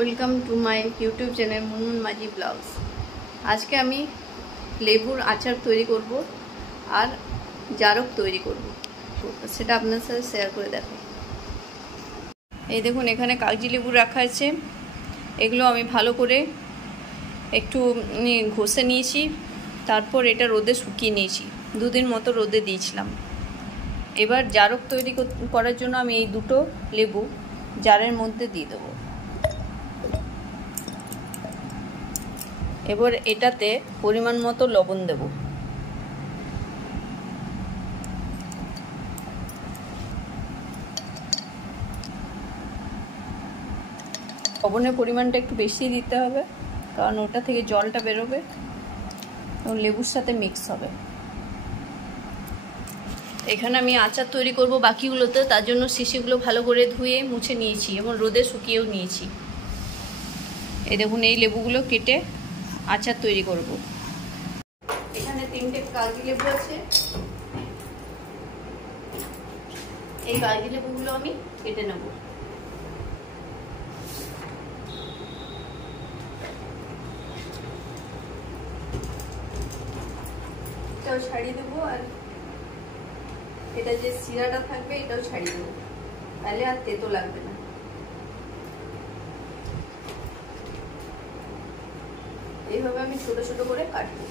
Welcome to my YouTube channel Munmun Majhi vlogs. আজকে আমি লেবুর আচার তৈরি করব আর জারক তৈরি করব, সেটা আপনার সাথে শেয়ার করে দেখাই। এই দেখুন, এখানে কাগজি লেবু রাখা আছে। এগুলো আমি ভালো করে একটু ঘষে নিয়েছি, তারপর এটা রোদে শুকিয়ে নিয়েছি। দুদিন মতো রোদে দিয়েছিলাম। এবার জারক তৈরি করার জন্য আমি এই দুটো লেবু জারের মধ্যে দিয়ে দেবো। এবার এটাতে পরিমাণ মতো লবণ দেব। লবণের পরিমাণটা একটু বেশি দিতে হবে, কারণ ওটা থেকে জলটা বেরোবে এবং লেবুর সাথে মিক্স হবে। এখানে আমি আচার তৈরি করব বাকিগুলোতে, তার জন্য শিশিগুলো ভালো করে ধুয়ে মুছে নিয়েছি এবং রোদে শুকিয়েও নিয়েছি। এই দেখুন, এই লেবুগুলো কেটে আচার তৈরি করব। এখানে 3টে কাগজি লেবু আছে। এই কাগজি লেবুগুলো আমি কেটে নেব। এটাও ছাড়িয়ে দেবো, আর এটা যে শিরাটা থাকবে এটাও ছাড়িয়ে দেবো, তাহলে আর তেতো লাগবে না। এইভাবে আমি ছোট ছোট করে কাটবো।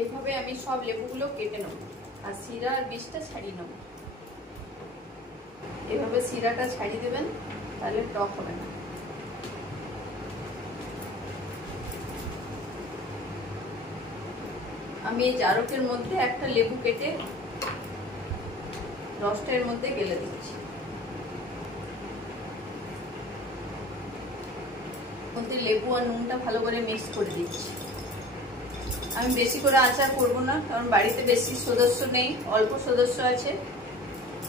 এইভাবে আমি সব লেবুগুলো কেটে নেব, আর শিরা আর বীজটা ছাড়িয়ে নেব। এভাবে শিরাটা ছাড়িয়ে দেবেন, তাহলে টক হবে না। আমি এই জারকের মধ্যে একটা লেবু কেটে রসটার মধ্যে গেলে দিচ্ছি। মধ্যে লেবু আর নুনটা ভালো করে মিক্স করে দিচ্ছি। আমি বেশি করে আচার করব না, কারণ বাড়িতে বেশি সদস্য নেই, অল্প সদস্য আছে,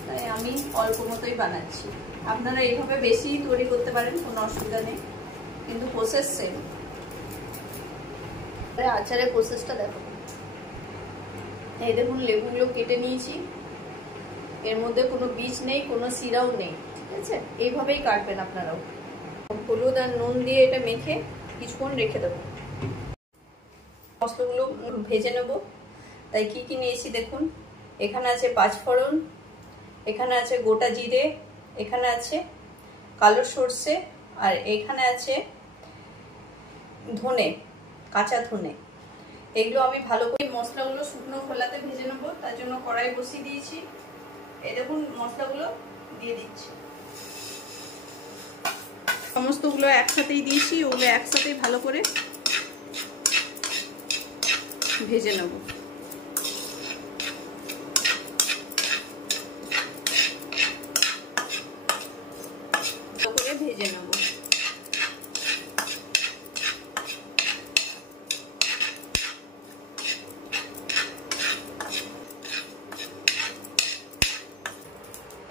তাই আমি অল্প মতোই বানাচ্ছি। আপনারা এইভাবে বেশি তৈরি করতে পারেন, কোনো অসুবিধা নেই, কিন্তু প্রসেস সেম। আচারের প্রসেসটা দেখো। এই দেখুন, লেবুগুলো কেটে নিয়েছি। এর মধ্যে কোনো বীজ নেই, কোনো শিরাও নেই, ঠিক আছে? এইভাবেই কাটবেন আপনারাও। হলুদ আর নুন দিয়ে এটা মেখে কিছুক্ষণ রেখে দেবো। মশলাগুলো ভেজে নেব। তাই কি কি নিয়েছি দেখুন। এখানে আছে 5 ফোড়ন, এখানে আছে গোটা জিরে, এখানে আছে কালো সর্ষে, আর এখানে আছে ধনে, কাঁচা ধনে। এগুলো আমি ভালো করে মশলাগুলো শুকনো খোলাতে ভেজে নেব। তার জন্য কড়াই বসিয়ে দিয়েছি। এই দেখুন, মশলাগুলো দিয়ে দিচ্ছি। সমস্তগুলো একসাথেই দিয়েছি, ওগুলো একসাথেই ভালো করে ভেজে নেব। ভেজে নেব।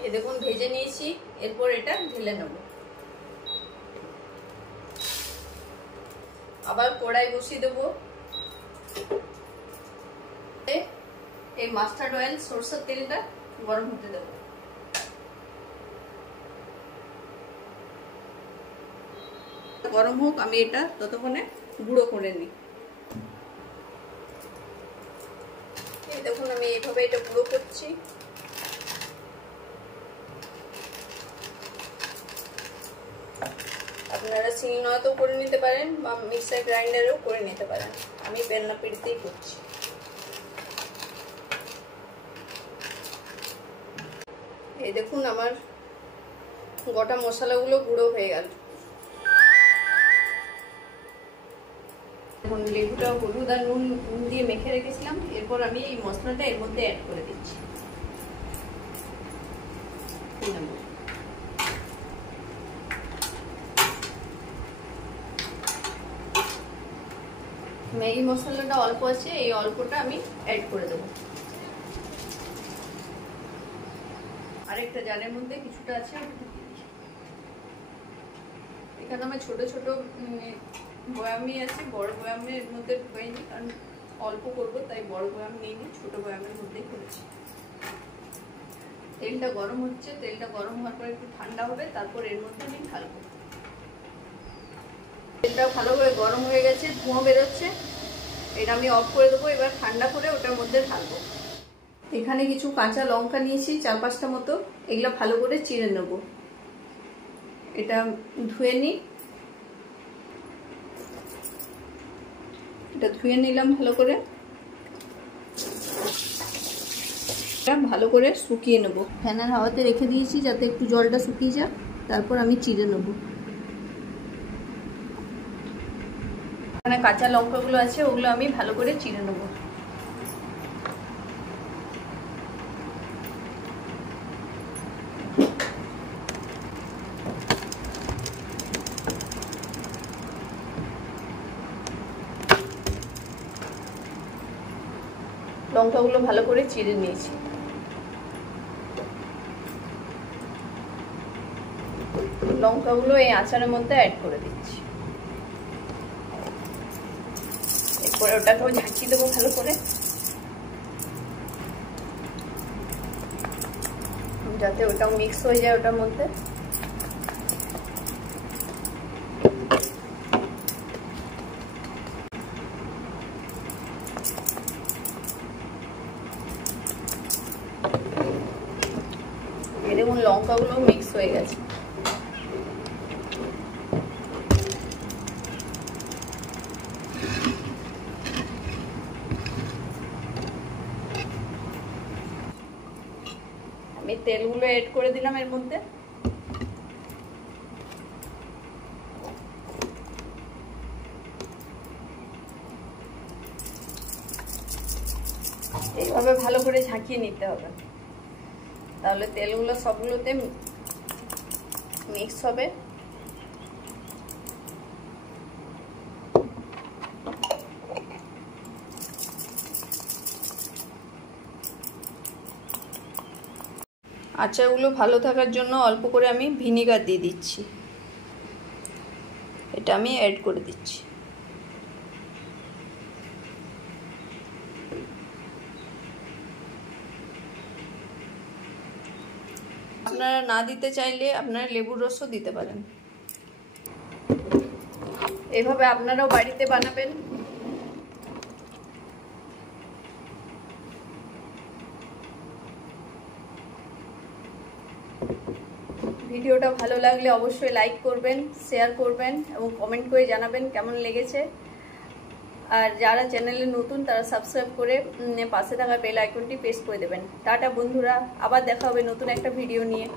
এই দেখুন, ভেজে নিয়েছি। এরপর এটা ঢেলে নেব। আবার কড়াই বসিয়ে দেবো। এই মাস্টার্ড অয়েল, সরষের তেলটা গরম হতে দেবো। গরম হোক, আমি এটা ততক্ষণে গুঁড়ো করে নিই। এই দেখুন, আমি এইভাবে এটা গুঁড়ো করছি। আপনারা শিলনোড়াতেও করে নিতে পারেন বা মিক্সার গ্রাইন্ডারেও করে নিতে পারেন। আমি বেলনা পিড়িতেই করছি। এই দেখুন, আমার গোটা মশলাগুলো গুঁড়ো হয়ে গেল। এখন লেবুটা হলুদ আর নুন দিয়ে মেখে রেখেছিলাম। এরপর আমি এই মশলাটা এর মধ্যে অ্যাড করে দিচ্ছি। মাখিয়ে নেব। ম্যাগি মশলাটা অল্প আছে, এই অল্পটা আমি অ্যাড করে দেবো। আরেকটা জারের মধ্যে কিছুটা আছে, এখানে আমার ছোট ছোট বয়ামি আছে, বড় বয়ামের মধ্যে ঢুকাইনি, কারণ অল্প করবো তাই বড় বয়াম নিইনি, ছোট বয়ামের মধ্যেই করেছি। তেলটা গরম হচ্ছে, তেলটা গরম হওয়ার পর একটু ঠান্ডা হবে, তারপর এর মধ্যে আমি ঢালবো। তেলটা ভালোভাবে গরম হয়ে গেছে, ধোঁয়া বেরোচ্ছে, এটা আমি অফ করে দেবো। এবার ঠান্ডা করে ওটার মধ্যে ঢালবো। এখানে কিছু কাঁচা লঙ্কা নিয়েছি 4-5টা মতো, এগুলো ভালো করে চিড়ে নেব। এটা ধুয়ে নিই, এটা ধুয়ে নিলাম ভালো করে, ভালো করে শুকিয়ে নেব। ফ্যানের হাওয়াতে রেখে দিয়েছি যাতে একটু জলটা শুকিয়ে যায়, তারপর আমি চিড়ে নেব। এখানে কাঁচা লঙ্কাগুলো আছে, ওগুলো আমি ভালো করে চিড়ে নেব। লঙ্কাগুলো ভালো করে চিড়ে নিয়েছি। লঙ্কাগুলো এই আচারের মধ্যে অ্যাড করে দিচ্ছি। এরপরে ওটাকেও ঝাঁকিয়ে দেবো ভালো করে, যাতে ওটাও মিক্স হয়ে যায় ওটার মধ্যে। দেখুন লঙ্কাগুলো মিক্স হয়ে গেছে। আমি তেলগুলো এড করে দিলাম এর মধ্যে। এইভাবে ভালো করে ঝাঁকিয়ে নিতে হবে, তাহলে তেলগুলো সবগুলোতে মিক্স হবে। আচারগুলো ভালো থাকার জন্য অল্প করে আমি ভিনিগার দিয়ে দিচ্ছি, এটা আমি অ্যাড করে দিচ্ছি। আপনারা না দিতে চাইলে আপনারা লেবুর রসও দিতে পারেন। এভাবে আপনারাও বাড়িতে বানাবেন। ভিডিওটা ভালো লাগলে অবশ্যই লাইক করবেন, শেয়ার করবেন এবং কমেন্ট করে জানাবেন কেমন লেগেছে। আর যারা চ্যানেলে নতুন তারা সাবস্ক্রাইব করে পাশে থাকা বেল আইকনটি প্রেস করে দেবেন। টাটা বন্ধুরা, আবার দেখা হবে নতুন একটা ভিডিও নিয়ে।